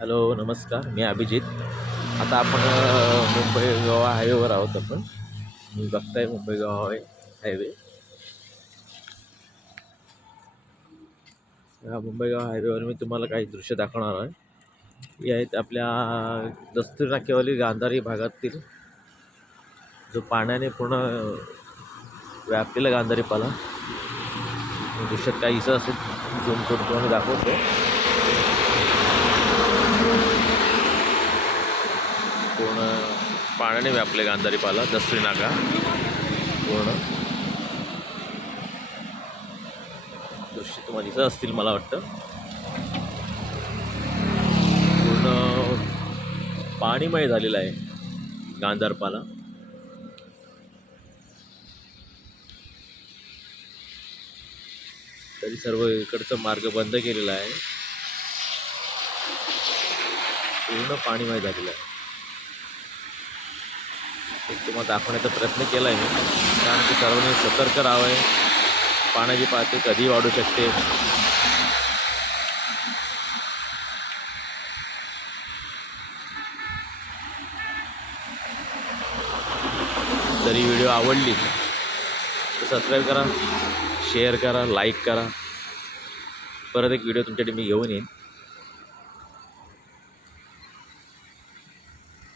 Hello नमस्कार मी अभिजित. आता आपण मुंबई गोवा हायवेवर आहोत आपण. मी बघताय मुंबई गोवा हायवे. या मुंबई गोवा हायवेवर मी तुम्हाला काही दृश्य दाखवणार आहे. ही आहेत आपल्या दस्तूर नाक्यावरील गांधारी भागातील जो पाण्याने पूर्ण व्यापलेला गांधारी पाला. दृश्यात काही इथं असेल झूम करून तुम्हाला दाखवतो पूर्ण पाण्याने व्यापले गांधारी पाला दसरी नाका पूर्ण. दृश्य तुम्हाला दिसत असतील मला वाटतं. पूर्ण पाणीमय झालेलं आहे गांधारपाला तरी सर्व इकडचा मार्ग बंद केलेला आहे. पूर्ण पाणीमय झालेलं आहे. एक तुम्हाला दाखवण्याचा प्रयत्न केला आहे मी. कारण की सर्वांनी सतर्क राहावं. आहे पाण्याची पातळी कधी वाढू शकते. जरी व्हिडिओ आवडली तर सबस्क्राईब करा शेअर करा लाईक करा. परत एक व्हिडिओ तुमच्यासाठी मी घेऊन येईन.